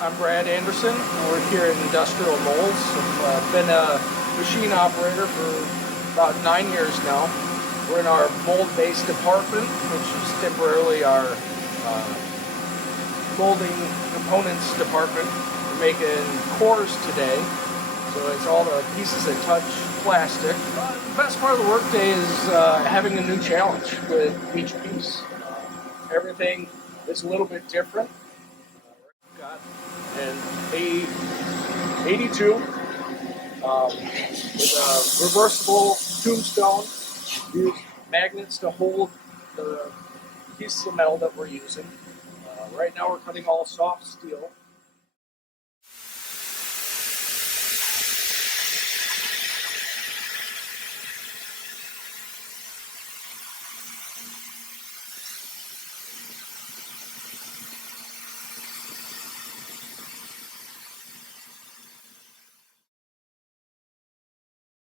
I'm Brad Anderson. I work here at Industrial Molds. I've been a machine operator for about 9 years now. We're in our mold-based department, which is temporarily our molding components department. We're making cores today, so it's all the pieces that touch plastic. The best part of the workday is having a new challenge with each piece. Everything is a little bit different. Got an A82 with a reversible tombstone. Use magnets to hold the pieces of metal that we're using. Right now we're cutting all soft steel.